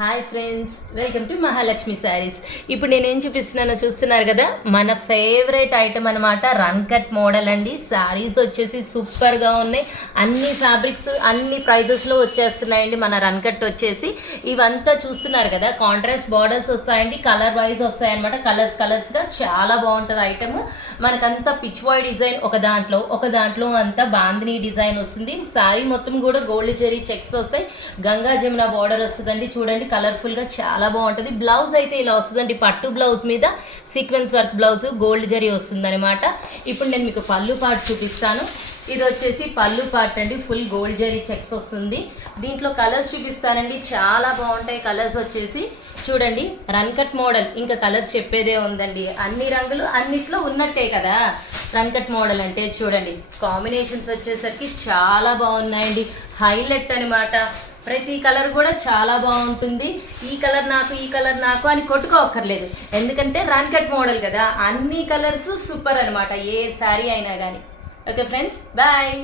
Hi friends, welcome to Mahalakshmi saris. ఇప్పుడు నేనేం చూపిస్తున్నానో చూస్తున్నారు కదా, మన ఫేవరెట్ ఐటమ్ అనమాట. రన్ కట్ మోడల్ అండి. శారీస్ వచ్చేసి సూపర్గా ఉన్నాయి. అన్ని ఫ్యాబ్రిక్స్ అన్ని ప్రైజెస్లో వచ్చేస్తున్నాయండి. మన రన్ కట్ వచ్చేసి ఇవంతా చూస్తున్నారు కదా, కాంట్రాస్ట్ బార్డర్స్ వస్తాయండి. కలర్ వైజ్ వస్తాయన్నమాట. కలర్స్గా చాలా బాగుంటుంది ఐటమ్. మనకంతా పిచ్ బాయ్ డిజైన్ ఒక దాంట్లో అంతా బాందిని డిజైన్ వస్తుంది. శారీ మొత్తం కూడా గోల్డ్ జెరీ చెక్స్ వస్తాయి. గంగా జమున బార్డర్ వస్తుందండి. చూడండి, కలర్ఫుల్ గా చాలా బాగుంటుంది. బ్లౌజ్ అయితే ఇలా వస్తుందండి. పట్టు బ్లౌజ్ మీద sequence work blouse gold zari వస్తుంది అనమాట. ఇప్పుడు నేను మీకు పళ్ళు పార్ట్ చూపిస్తాను. ఇది వచ్చేసి పళ్ళు పార్ట్ అండి. ఫుల్ గోల్డ్ జరీ చెక్స్ వస్తుంది. దీంట్లో కలర్స్ చూపిస్తానండి, చాలా బాగుంటాయి. కలర్స్ వచ్చేసి చూడండి, రన్ కట్ మోడల్, ఇంకా కలర్స్ చెప్పేదే ఉందండి. అన్ని రంగులు అన్నిట్లో ఉన్నట్టే కదా రన్ కట్ మోడల్ అంటే. చూడండి, కాంబినేషన్స్ వచ్చేసరికి చాలా బాగున్నాయండి. హైలైట్ అనమాట. ప్రతి కలర్ కూడా చాలా బాగుంటుంది. ఈ కలర్ నాకు అని కొట్టుకోక్కర్లేదు, ఎందుకంటే రన్ కట్ మోడల్ కదా. అన్ని కలర్స్ సూపర్ అనమాట, ఏ శారీ అయినా కానీ. Okay friends, bye.